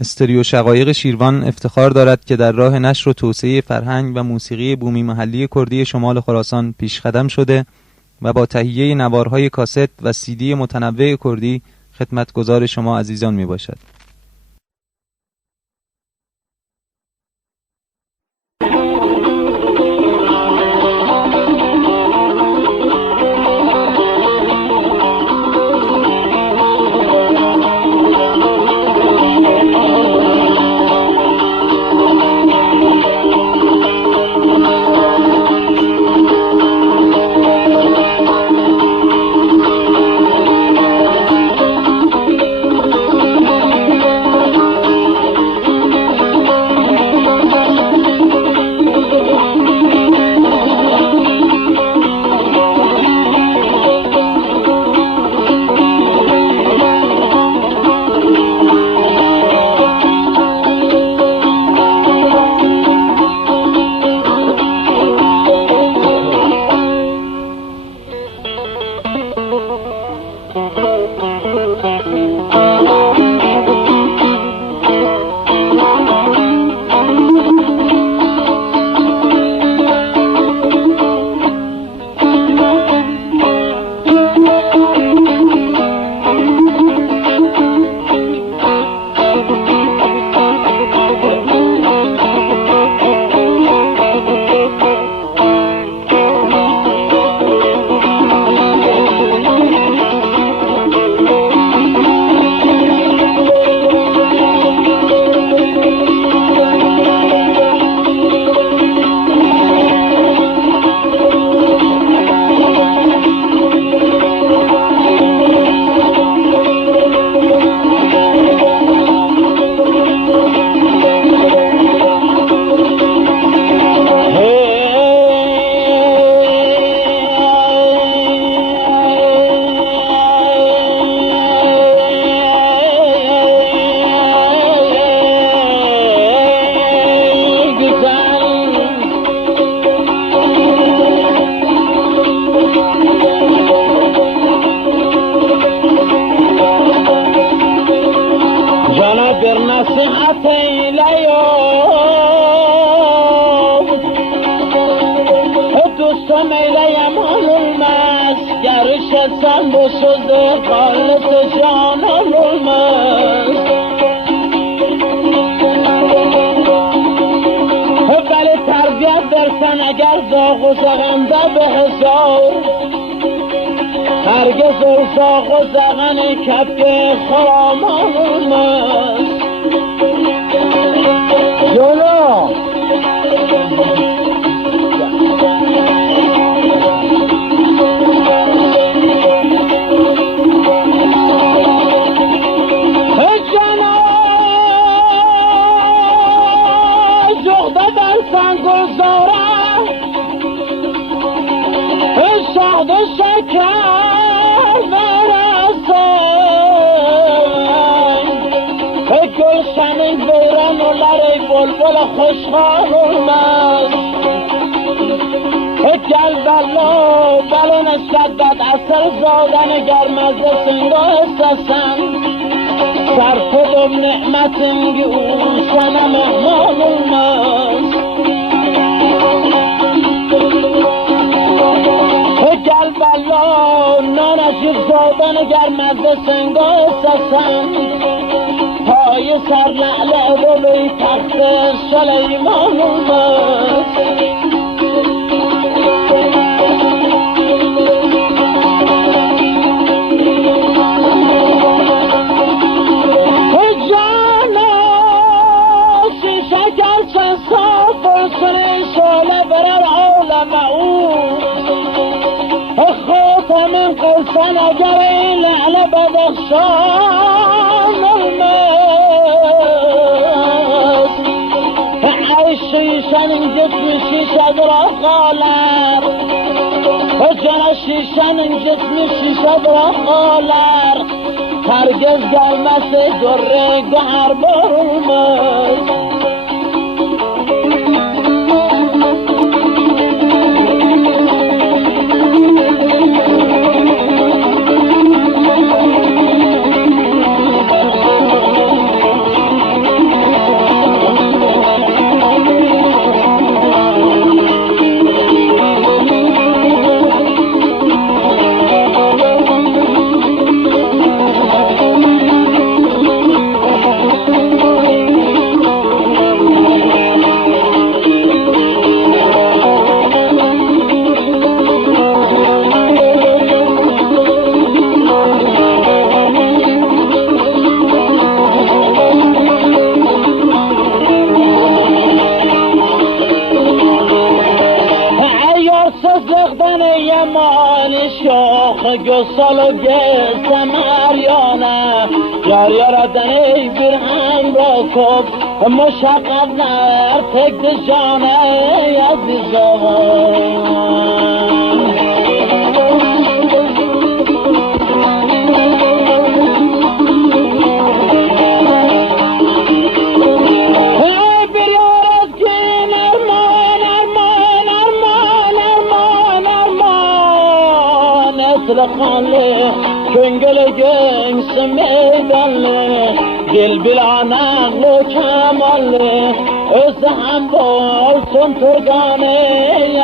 استریو شقایق شیروان افتخار دارد که در راه نشر و توسعه فرهنگ و موسیقی بومی محلی کردی شمال خراسان پیشقدم شده و با تهیه نوارهای کاست و سیدی متنوع کردی خدمتگزار شما عزیزان می باشد. گسال و گسم اریانه یار یار دنی بر هم را کب مشقت نر تک جانه عزیزان خانه کنگل گنگس میدانه دل بلا نقل و کماله از هم بال تون ترگانه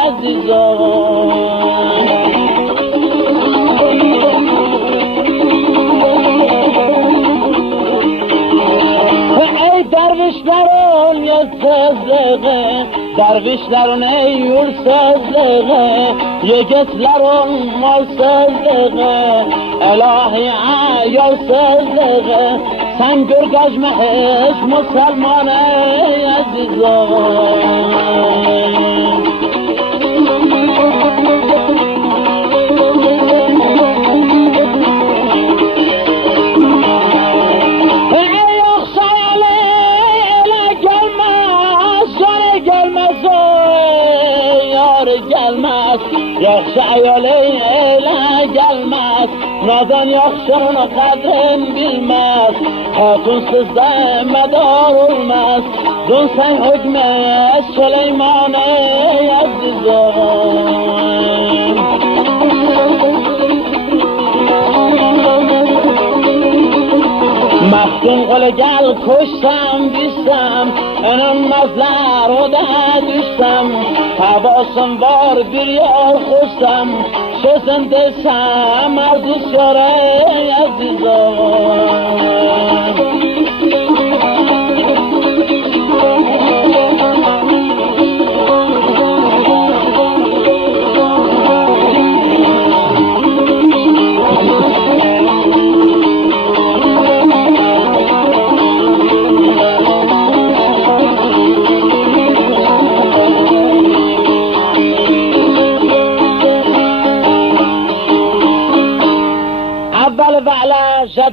عزیزان ای درویشلرون یه تزلقه درویشلرون ایول سزلقه یگتلرون مال سزلقه الهی عیال سزلقه sen gürgazmehiz Müslüman ey azizim yaxşı ayoleylə gəlməz nadan yaxşının qədrin bilməz hatunsuz da mədar olmaz dün sən hükmət Süleyman ey azizim Məxdun qolu gəl koşsam düşsəm inanmazlar o da düşsəm havasım var bir yar xoşsam sözün desəm arzuş yar ey azizim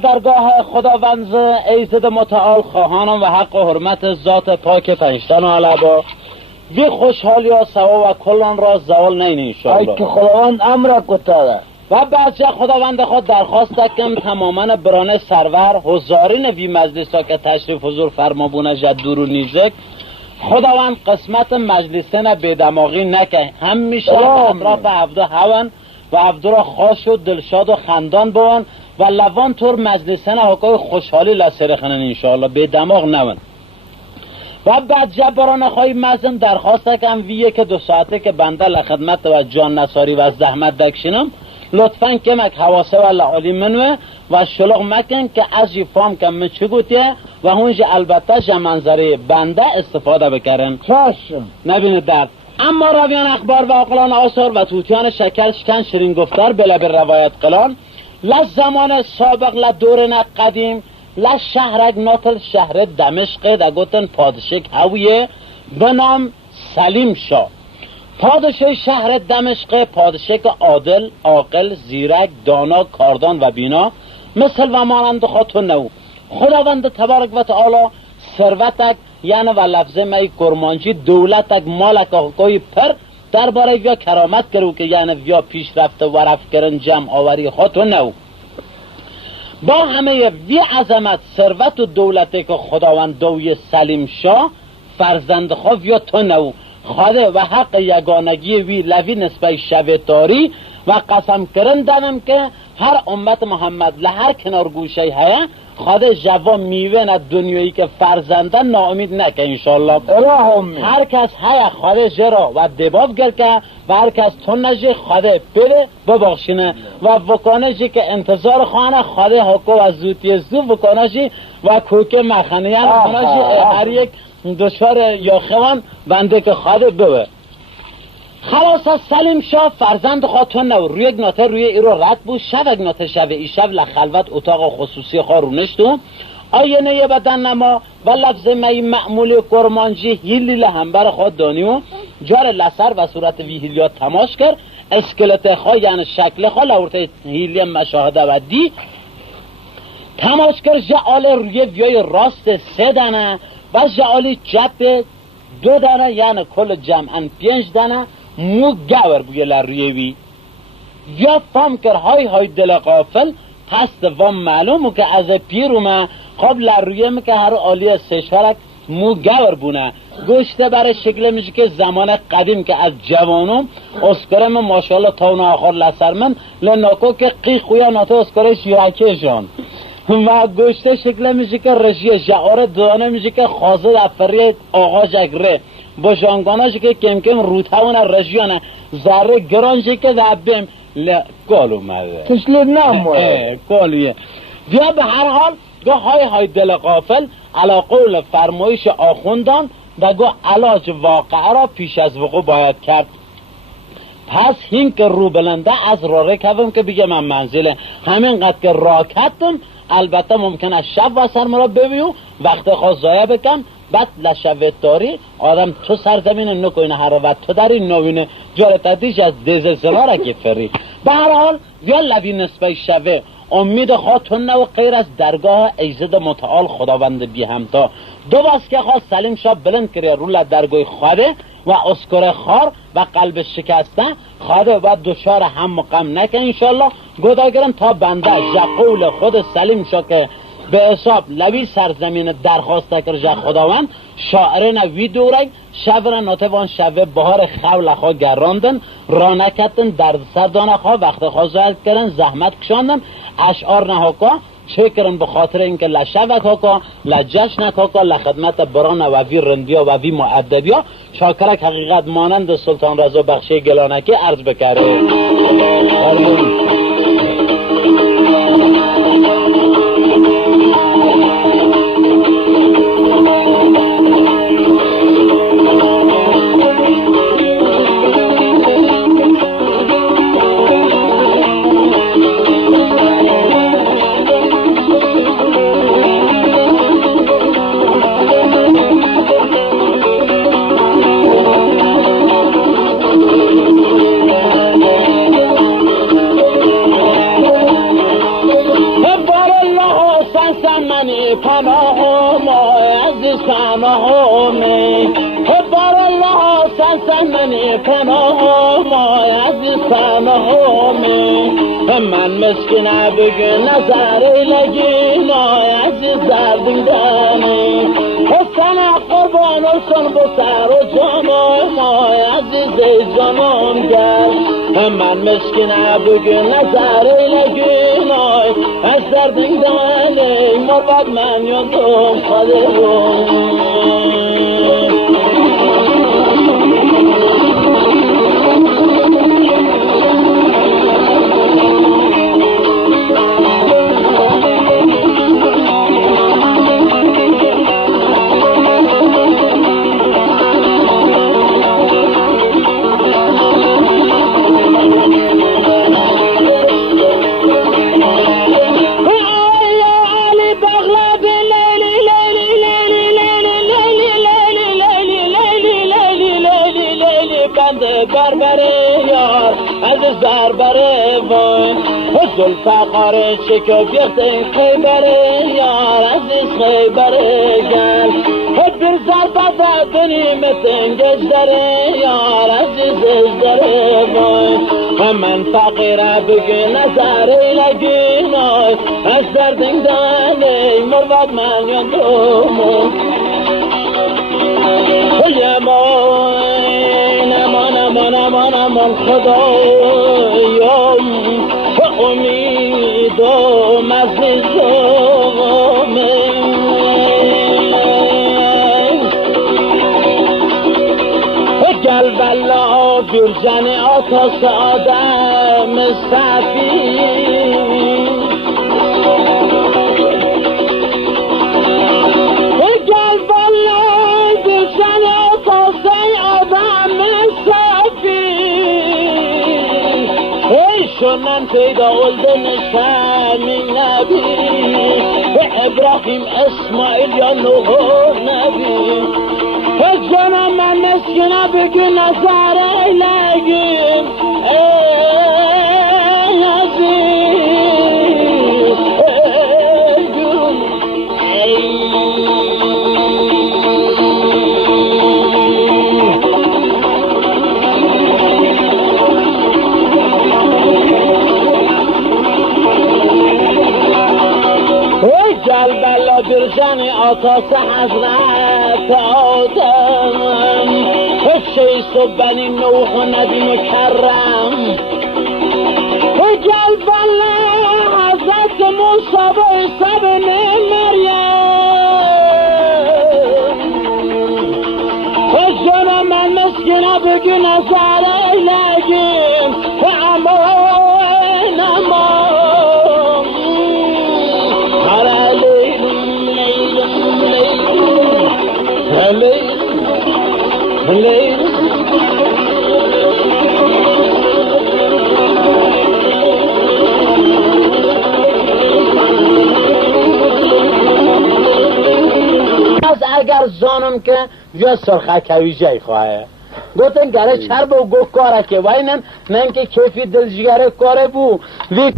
درگاه خداوند ایزد متعال خواهانم و حق و حرمت ذات پاک پنجتن و علبا بی خوشحالی و سوا و کلان را زوال نین انشاءالله که خداوند امر کتاده و بعد خداوند خود درخواست کم تماما برانه سرور حضارین وی مجلس ها که تشریف حضور فرمابونه جدور و نیزک خداوند قسمت مجلسین بیدماغی نکه همیشه اطراف عبده هون و عبده را خوش و دلشاد و خندان بوان و لوان طور مجلسن حقای خوشحالی لسر خنن انشاءالله به دماغ نون و بعد جبران خواهی مزن درخواست کم ویه که 2 ساعته که بنده لخدمت و جان نصاری و زحمت دکشنم لطفاً کمک حواسه و لعالی منوه و شلوغ مکن که از جی فام کم من چه گوتیه و هونج البته جه منظره بنده استفاده بکرن چشم نبینه درد اما راویان اخبار و اقلان آثار و توتیان شکل شکن شیرین گفتار بلا به روایت قلان لزمان سابق لدورن قدیم لشهرک ناتل شهر دمشق دا گوتن پادشک هویه به نام سلیم شاه پادشاه شهر دمشق پادشک عادل عاقل زیرک دانا کاردان و بینا مثل و مانند خاطر نو خداوند تبارک و تعالی ثروتک یعنی و لفظ می کرمانجی دولتک مالک حقوقی پر درباره ویا کرامت کرو که یعنی ویا پیش رفته و رفت کرن جمع آوری خاطر نو با همه وی عظمت ثروت و دولتی که خداوند دوی سلیم شاه فرزند خواه ویا تو نو خواده و حق یگانگی وی لوی نسبه شویتاری و قسم کرن دنم که هر امت محمد لهر کنار گوشه هیا خواده جواب میوه نه دنیایی که فرزندن ناامید نکه انشالله هر کس هیا خواده جرا و دباب گر که و هر کس تون نجی خواده بده ببخشینه و وکانه جی که انتظار خانه خواده حکو و زوتی زو وکانه جی و کوک مخنیان خانه جی هر یک دشوار یا خوان بنده که خواده ببه خلاص از سلیم شاه فرزند خاطر نو روی یک ناته روی ای رو رد بود شب یک ناته شب ای شب لخلوت اتاق خصوصی خواه رو نشتو آینه یه بدن نما و لفظ می معمولی کرمانجی هیلی لهمبر خواه دانیو جار لسر و صورت وی هیلیات تماش کرد اسکلت خواه یعنی شکل خواه لورته هیلی مشاهده و دی تماشکر جعال روی ویای راست 3 دانه و جعال چپ 2 دانه یعنی کل جمعا 5 دانه مو گور بوی لروی وی یا فهم کر های دل غافل پست و معلومه که از پیرومه قبل لرویم که هر آلی 3 شرک مو گور بونه گوشته برای شکل میشه که زمان قدیم که از جوانم اسکرم ماشاءالله تا اون آخر لسر من لناکو که قیق خویا ناته اسکره شیرکه جان و گوشته شکل میشه که رژی جعار دانه میشه که خازه دفری آقا جگره با جانگاناش که کم کم روتاونه رژیانه ذره گرانشه که دبیم گال اومده تشلید نموره گالیه بیا به هر حال گاه های دل غافل علا قول فرمایش آخوندان و گاه علاج واقعه را پیش از وقوع باید کرد پس هین که رو بلنده از را رکبم که بگه من منزله همین قد که را کتم البته ممکنه شب و سر مرا ببیو وقت خواست زایه بکن بعد لشوت داری آدم تو سرزمین نکنه هر وقت تو داری نوینه جارت دیش از دزلزلا را که فری به هر حال یا لبی نسبه شوه امید خواهتون و غیر از درگاه ایزد متعال خداوند بی همتا دو باز که خواه سلیم شاه بلند کریه رول درگاه خواهده و اسکر خار و قلب شکسته خواهده و دوچار هم و غم نکن انشالله گداگرن تا بنده جقول خود سلیم شاه که به حساب لوی سرزمین درخواست کرده خداوند شاعر نوی دوره شبر ناتوان شبه بهار خول خواه گراندن رانکتن درد سردان خواه وقت خواه زاید کرن زحمت کشاندن اشعار نهاکا چه کرن به خاطر اینکه لشوک هاکا لجشنک هاکا لخدمت بران و وی رندیا و وی معدبیا شاکرک حقیقت مانند سلطان رضا بخشی گلانکی عرض بکره من مسکینه بگه نظره لگی نای عزیز دردین دمی حسن قربان حسن بسر و جامای مای عزیز جانم گر من مسکینه بگه نظره لگی نای از دردین دمی مربط من یادم خواهده زلفقار شکو گرده خیبره یار عزیز خیبره گل بر زربت دنیمت انگج داره یار عزیز اجداره وای من فقیره بگی نظره لگی نای از دردین دانی مروت من یادم نمان خدایم امیدم عزیزم گل بلا برجن آتاس آدم سفید شنن پیدا ولدن شامی نبی ابراهیم اسماعیل یا نوح نبی جانم من مسکنه بگی نظره لگیم آتاس حضرت آدم شیست و بنی نوح و نبی مکرم جلفل حضرت موسی و عیسی بن مریم جانا من مسکینه بگی نظر ایلگیم امان امان هر لیلم لیلم لیلم لیلم اگر زانم که یا سرخه کویجه خواه گوتن گره چرب و گو کاره که واینن نن که کیفی دلجگره کاره بو وی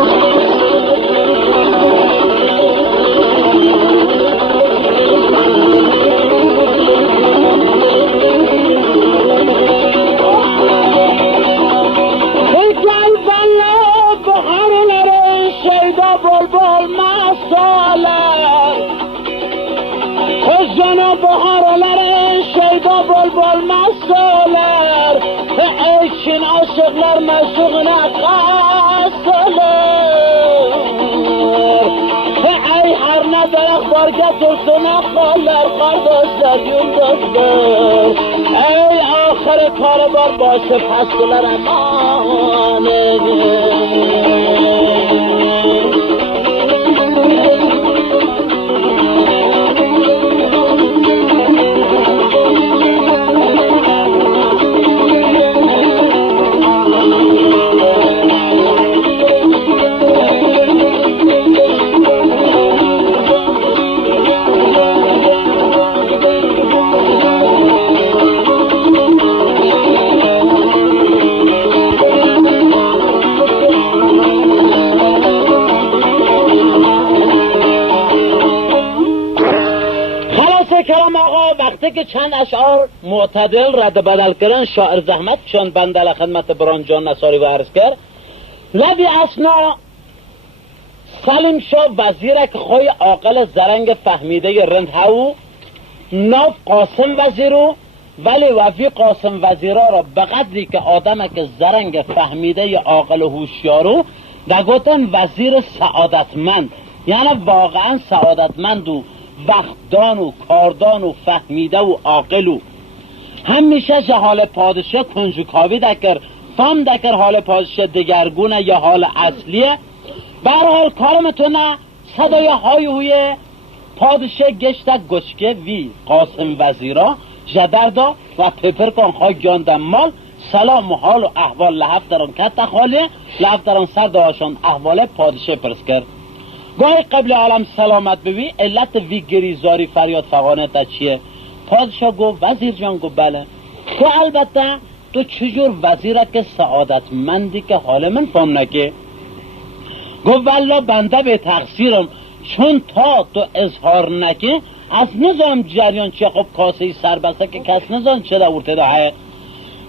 جانا بحارلر شیدا بلبل مسالر ایچین عاشقلر مشوق نقصالر ای هر ندرخ بارگه درسو نخالر قرداشتر یون داشتر ای آخر کار بار باشه پسولر امانه وقتی که چند اشعار معتدل رد بدل کردن شاعر زحمت چون بندل خدمت بران جان نصاری و عرض کرد لبی اسنا سلیم شاه وزیره که خوی عاقل زرنگ فهمیده رندهو ناف قاسم وزیرو ولی وفی قاسم وزیرا را بقدری که آدمه که زرنگ فهمیده عاقل و هوشیارو دگوتن وزیر سعادتمند یعنی واقعا سعادتمند و وقتدان و کاردان و فهمیده و عاقل و همیشه حال پادشه کنجکاوی دکر فهم دکر حال پادشه دگرگونه یا حال اصلیه برحال کارمتونه صدای های هوی پادشه گشتک گشکه وی قاسم وزیرا جدردا و پپر کن ها گاندن مال سلام و حال و احوال لحف دران کت خاله لحف دران سر داشان احوال پادشه پرس کرد گاهی قبل عالم سلامت ببی علت وی گریزاری فریاد فغانه تا چیه پادشاه گو وزیر جان گو بله تو البته تو چجور وزیره که سعادتمندی که حال من فهم نکه گو والله بنده به تقصیرم چون تا تو اظهار نکه از نظام جریان چه خب کاسه سر بسته که کس نظام چه دورته ده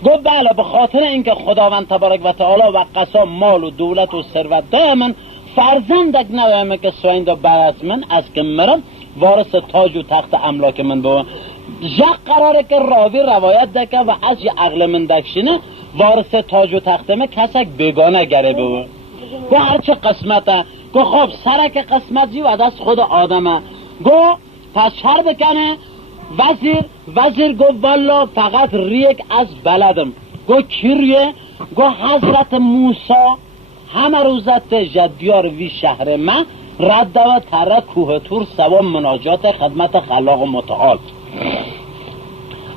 گو بله به خاطر اینکه خداوند تبارک و تعالی و قسام مال و دولت و ثروت ده من فرزندک نویمه که سوینده برات من از که مرم وارث تاج و تخت املاک من بود جق قراره که راوی روایت دکه و از یه عقل من دکشینه وارث تاج و تخت من کسک بگانه گره بود گو هرچه قسمته گو خب سرک قسمتی و دست خود آدمه گو پس چر بکنه وزیر گو والا فقط ریک از بلدم گو کی ریه گو حضرت موسی همه روزت جدیار وی شهر من رد و تره کوه تور سوا مناجات خدمت خلاق متعال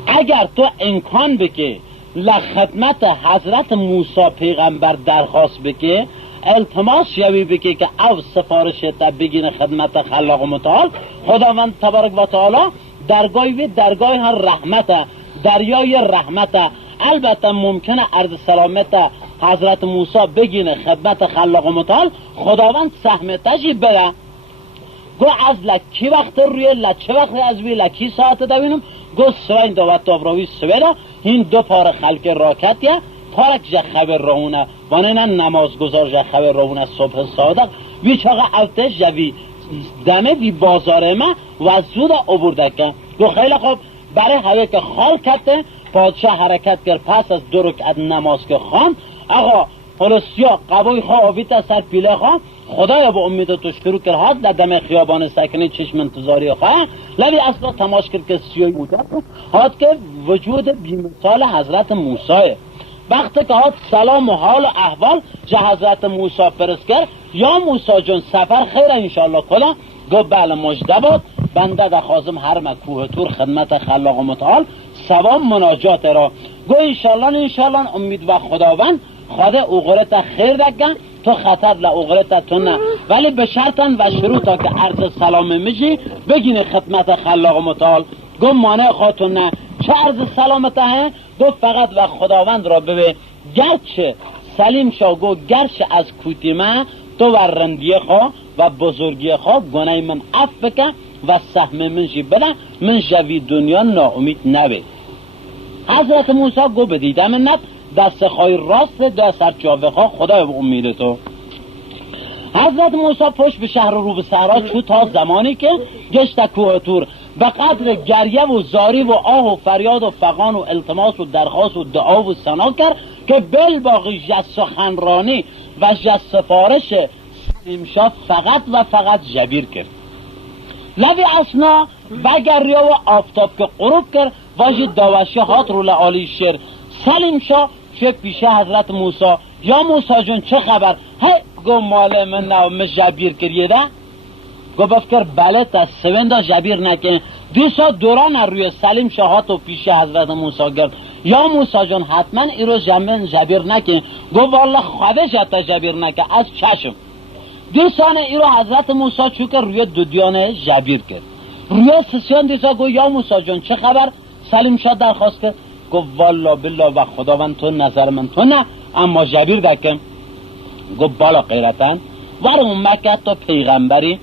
اگر تو امکان بکه لخدمت حضرت موسی پیغمبر درخواست بکه التماس شوی بکه که او سفارش تا بگین خدمت خلاق متعال خداوند تبارک و تعالی درگاه هر رحمت دریای رحمت البته ممکنه عرض سلامت حضرت موسی بگینه خدمت خلاق متعال خداوند سهم تجیب بده گو از لکی وقت روی لچه وقت از بی لکی ساعت دوینم گو سوین دوت دابراوی سویده این دو پار خلق راکتیه پارک جخبر روونه وانه نماز گذار جخبر روونه صبح صادق وی چاقه اوته جوی دمه بی بازار ما و زود عبور کن. گو خیلی خوب برای هوه که خال کته پادشاه حرکت کرد پس از 2 رکعت نماز که خان آقا پولسیا قبای خواه آویت سر پیله خواه خدایا با امید تو شروع کرد هات لدم خیابان سکنی چشم انتظاری خواه لبی اصلا تماش کرد که سیای بودت هات که وجود بیمثال حضرت موسیه. وقتی که هات سلام و حال و احوال جه حضرت موسی فرست کرد یا موسی جون سفر خیر انشالله کلا گو بله مجده بود بنده در خازم هر مکوه تور خدمت خلاق و متعال سوام مناجات را گو انشالله امید و خداوند خواده اوغرت خیر دکن تو خطر لعوغرت تو نه ولی به شرطن و شروطا که عرض سلام میشی بگین خدمت خلاق و متعال گو مانع خودتون نه چه عرض سلامت هست گو فقط و خداوند را ببین گرچه سلیم شا گو گرچه از کوتیمه تو و رندی خواه و بزرگی خواه گناه من عف بکن و سهم من جی بده من جوی دنیا ناامید نبید. حضرت موسی گو بدیده من نب دست خواهی راست دست سر جاوه خواه خدای به امید تو. حضرت موسی پشت به شهر رو به صحرا چو تا زمانی که گشت کوه تور به قدر گریه و زاری و آه و فریاد و فغان و التماس و درخواست و دعا و ثنا کرد که بل باقی جس سخنرانی و جس سفارش سلیمشاه فقط و فقط جبیر کرد. لبی اسنا و گریه و آفتاب که غروب کرد واجی داوشی هات رو لعالی شیر سلیمشاه چه پیش حضرت موسی یا موسی جون چه خبر گو مال من نو جبیر کریده گو بفکر بله تا سویندا جبیر نکن دیسا دوران روی سلیم شاهات و پیش حضرت موسی گرد یا موسی جون حتما ایرو جمعن جبیر نکن گو والله خودش حتی جبیر نکن از چشم دیسانه ایرو حضرت موسی چوکر روی دودیانه جبیر کرد روی سسیان دیسا گو یا موسی جون چه خبر سلیم شاه درخواست کرد گو والله بالله و خداوند تو نظر من تو نه اما جبیر دکم گو بالا غیرتن ورو مکه تو پیغمبری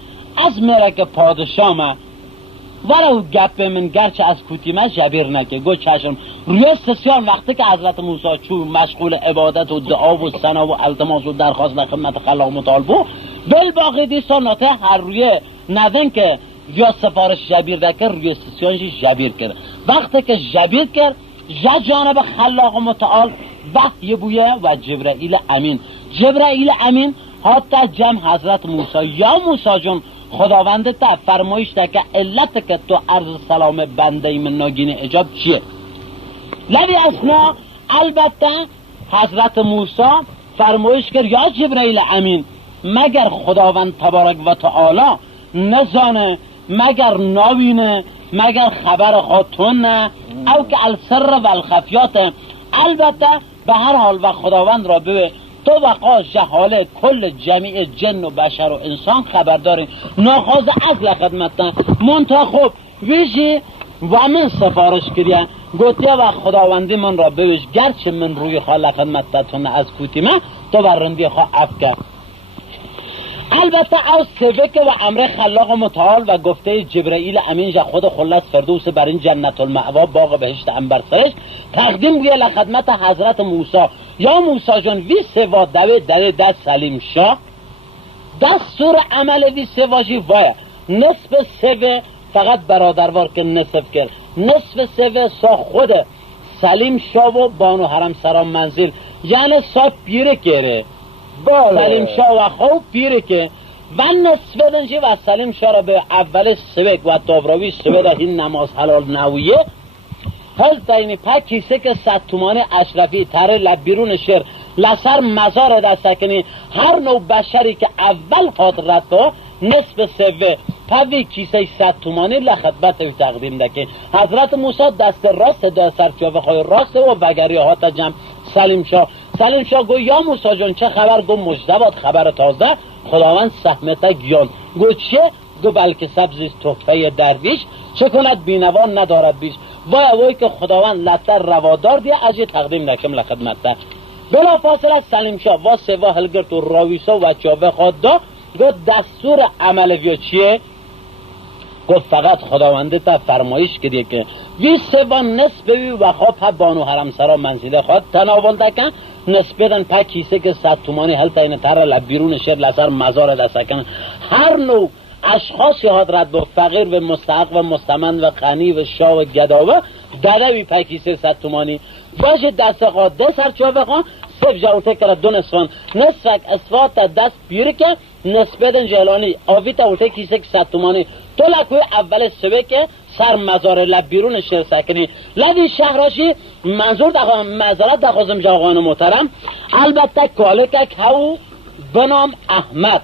از میره که پادشاه ما ورو گپ من گرچه از کوتیمه جبیر نکه گو چشم روی سسیان وقتی که حضرت موسی چو مشغول عبادت و دعا و ثنا و التماس و درخواست و خدمت خلاق متعال بود بل باقی دیساناته هر روی ندن که یا سفارش جبیر دکه روی سسیانش جبیر کرد وقتی که جبیر کرد جانب خلاق متعال وحی بویه و جبرائیل امین حتی جمع حضرت موسی یا موسی جون خداوند تا فرمایش ده که علت که تو عرض سلام بنده من ناگین اجاب چیه لبی اسنا البته حضرت موسی فرمایش کرد یا جبرائیل امین مگر خداوند تبارک و تعالی نزانه مگر نابینه مگر خبر خاتون نه او که السر و الخفیات البته به هر حال و خداوند را ببه تو وقا جهاله کل جمیع جن و بشر و انسان خبر دارین ناخواز اصل خدمتن منتخب ویژی و من سفارش کردیم گوتیه و خداوندی من را ببیش گرچه من روی خال خدمتتون از کوتیمه تو برندی خواه افکر البته از سبک و امر خلاق متعال و گفته جبرائیل امین جا خود خلص فردوس بر این جنت المأوا باغ بهشت انبر سرش تقدیم بویه لخدمت حضرت موسی یا موسی جان وی سوا دوه در سلیم شاه دستور عمل وی سواجی وایه نصف سوه فقط برادروار که نصف کرد نصف سوه سا خود سلیم شاه و بانو حرم سرام منزل یعنی سا پیره کره سلیم شاه و خوب پیره که و نصف دنجی و سلیم شاه را به اول سوک و دابراوی سوک این نماز حلال نویه هل تاینی پا کیسه که 100 تومان اشرفی تره لبیرون شهر لسر مزار دستکنی هر نوع بشری که اول خاطرت تو نصف سوه پوی کیسه 100 تومانی لخدمت وی تقدیم دکه حضرت موسی دست راست دست سرچاوه خواه راست و وگری ها تا جمع سلیم شاه گو یا موسی جان چه خبر گو مجدبات خبر تازه خداوند سهمت گیان گو چه گو بلکه سبزیست تحفه درویش چه کند بینوان ندارد بیش وای که خداوند لطر روادار دیه اجی تقدیم دکم لخدمت ده بلا فاصله سلیم شاه و سوا هلگرد و راویسا و چاوه خواد دا گو دستور عمل ویا چیه گو فقط خداونده تا فرمایش کردیه که وی سوا نصف وی و خواب ها بانو حرم سرا منزیده خواد تناول دکن نصف دن پا کیسه که 100 تومانی هل تا این تر لبیرون شد لسر مزار دستکن هر نوع اشخاصی حضرت با فقیر و مستحق و مستمند و غنی و شاه و گداوه داده بی پکیسه 100 تومانی باشه دست خواه ده سرچوه خواه سب جاوته کرد 2 نصفان نصفک اسفات دست بیوری که نسبت جلانی آوی تا اوته کیسه که 100 تومانی تو لکوی اول سبه که سر مزار لب بیرون شهر سکنی لدی شهراشی منظور دخواهم مزارت دخواستم جاقان محترم البته کالکک هاو بنام احمد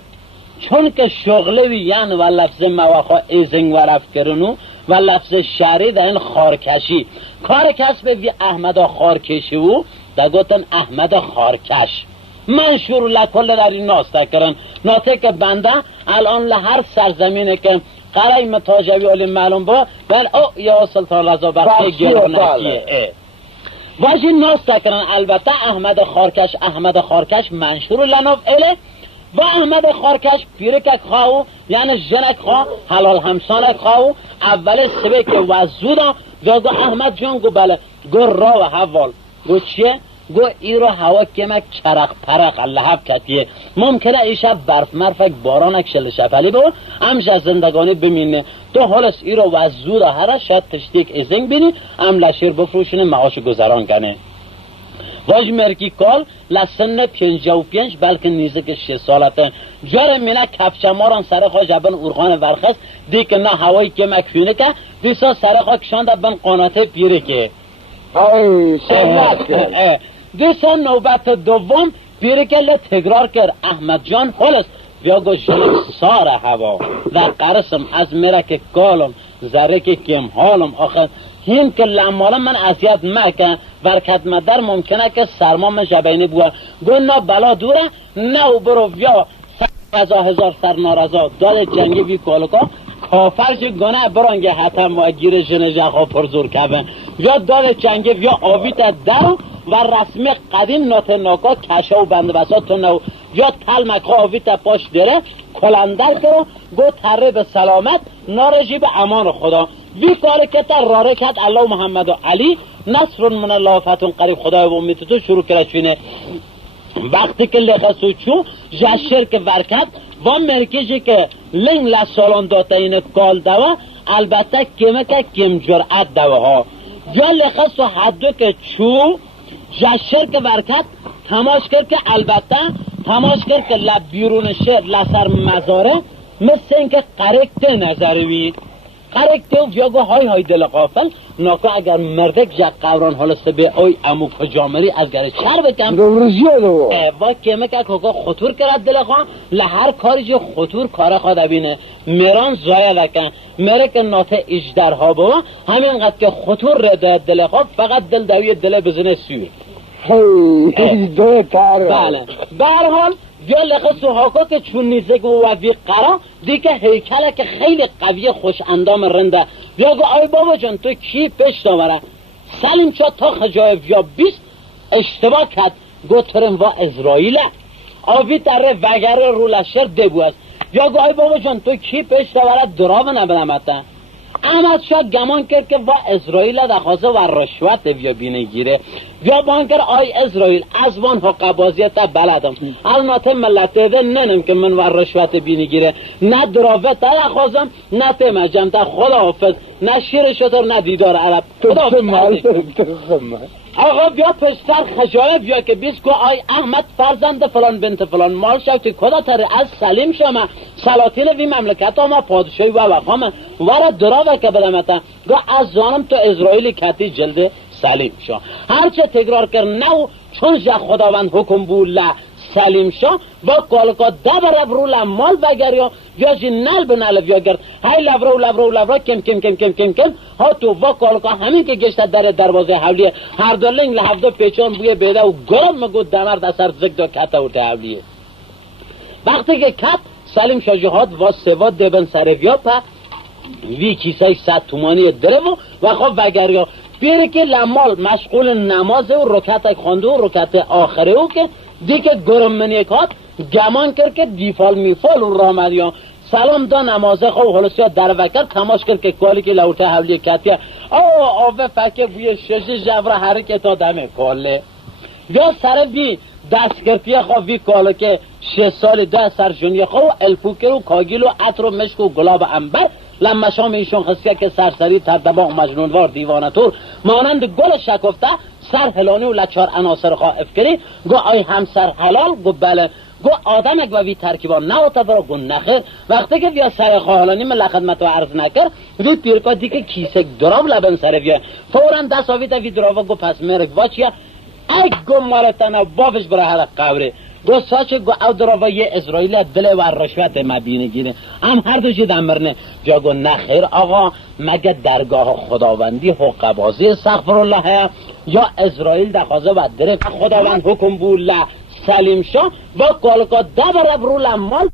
چون که شغلوی یعنی و لفظ مواخا ایزنگ و رفت کرنو و لفظ شهری در این خارکشی کار کسب وی احمد خارکشی و در گوتن احمد خارکش منشور لکل در این ناسته کرن ناته که بنده الان لهر سرزمینه که قرای متاجوی علی معلوم با بل او یا سلطان رضا برقی گرانکیه واجی ناسته کرن البته احمد خارکش منشور لناف اله و احمد خارکش پیرکک خواهو یعنی جنک خواه حلال همسانک خواهو اول سبه که وزودا و گو احمد جان گو بله گو را و حوال گو چیه؟ گو ای رو هوا کمک چرق پرق لحب کتیه ممکنه ای شب برف مرفک بارانک شل شفلی بو همش زندگانی بمینه تو حالس ای رو وزودا هره شاید تشتیک ازنگ بینی هم لشیر بفروشنه معاش گذران کنه واج مرکی کال لسن 55 بلکه نیزه که 6 سالته جار مینا کفچه ماران سر خواه جبن ارخان ورخص دی که نه هوایی که مکفیونه که دیسا سر خواه کشانده بن قاناته پیره که دیسا نوبت دوم پیره که تکرار کرد احمد جان خلص بیا گو جنک سار هوا و قرصم از میره که کالم ذره که کم حالم آخر هین که لامالا من اذیت مکه ورکت مدر ممکنه که سرما من جبینه بوه گو نه بلا دوره نه برو بیا رضا هزار سر نارضا داد جنگی بی کالکا کافرش گناه برانگه حتم و گیر جنجه ها پرزور کبه یا داد جنگی یا آویت در و رسم قدیم ناتناکا کشه و بنده بسات تو نو یا تلمک ها آویت پاش داره کلندر کرو گو تره به سلامت نارجی به امان خدا بی کاری که تا راره کت الله محمد و علی نصر من الله فتون قریب خدای و امید تو شروع کرد وقتی که لخصو چو جشر که ورکت و مرکشی که لنگ لسالان داته این کال دوا البته کمه که کم جرعت دوا ها یا لخصو حدو که چو جشر که ورکت تماش کرد که البته تماش کرد که لب بیرون شهر لسر مزاره مثل اینکه قرکت نظروی قرکتو بیاگو های دل قافل ناکا اگر مردک جا قوران حالسته به اوی امو پجامری از گره چر بکم و کمه که کاکا خطور کرد دل خواه لهر کاری جو خطور کار خواه دبینه میران زایه لکن میره که ناته اجدرها با همین قد که خطور رده دل خواه فقط دل دوی دل بزنه سوی بله برحال یا لخص و حاکا که چون نیزه گو وفی قرا دیگه هیکله که خیلی قوی خوش اندام رنده یا گو آی بابا جان تو کی پیش داوره سلیم چا تا خجایب یا 20 اشتباه کرد گو ترم و ازرائیله آوی تره وگر رو لشر دبو است یا گو آی بابا جان تو کی پیش داوره دراب نبنمته احمد شاه گمان کرد که با اسرائیل دخواسته و رشوت بیا بینه گیره بیا بانکر آی اسرائیل از وان حق بازیت بلدم البته ملت ده ننم که من و رشوت بینه گیره نه دراوت دخواستم نه تمجم تا خدا حافظ نه شیر شطور نه دیدار عرب خدا آقا بیا پشتر خجایب بیا که بیس کو آی احمد فرزند فلان بنت فلان مال شو که کدا تره از سلیم شما سلاطین وی مملکت ما پادشاهی و وقام ورا دراوه که بدمتا گو از زانم تو اسرائیل کتی جلد سلیم شو هرچه تکرار کر نو چون جا خداوند حکم بوله سلیم شو با کالکا دبر برو مال بگریا یا جی نل به نل بیاگرد های لبرو کم ها تو با کالکا همین که گشت در دروازه حولیه هر دو لنگ لحفظه پیچان بوی بیده و گرم مگو دمرد اثر زگدو کتا ورده حولیه وقتی که کت سلیم شو جهاد و سوا دبن سرویا پا وی کیسای 100 تومانی دره و خب وگریا بیره که لمال مشغول نماز و رکعت خونده و رکعت آخره او که دیگه گرم منیکات گمان کرد که دیفال میفال و رامدیان سلام دا نمازه خواه حلوسیا در وکر تماش کرد که کالی که لوته حولی کتیه آوه فکه بوی شش جبر حرکت آدمه کاله یا سر بی دست کرتیه خواه وی کاله که 6 سال ده سر جونیخا و الفوکر و کاگیل و عطر و مشک و گلاب انبر لما شام ایشون خسیه که سرسری تر دباغ مجنونوار دیوانتور مانند گل شکفته سر هلانی و لچار عناصر خائف کری گو آی همسر حلال گو بله گو آدم اگه وی ترکیبان نه اتفرا گو نخیر وقتی که بیا سر خواهلانی من لخدمت و عرض نکر وی پیرکا دیگه کیسه دراب لبن سر بیا فورا دست آوید وی دراوا گو پس مرگ واچیا ای گو مالتانا بافش برای هر قبره گو ساچ گو او دراوا یه اسرائیل دل و رشوت مبینه گیره هم هر دو جید امرنه جا گو نخیر آقا مگه درگاه خداوندی حق بازی استغفر الله یا اسرائیل دخوازه و دره خداوند حکم بوله سلیم شاه با کالکا دبره برو لمال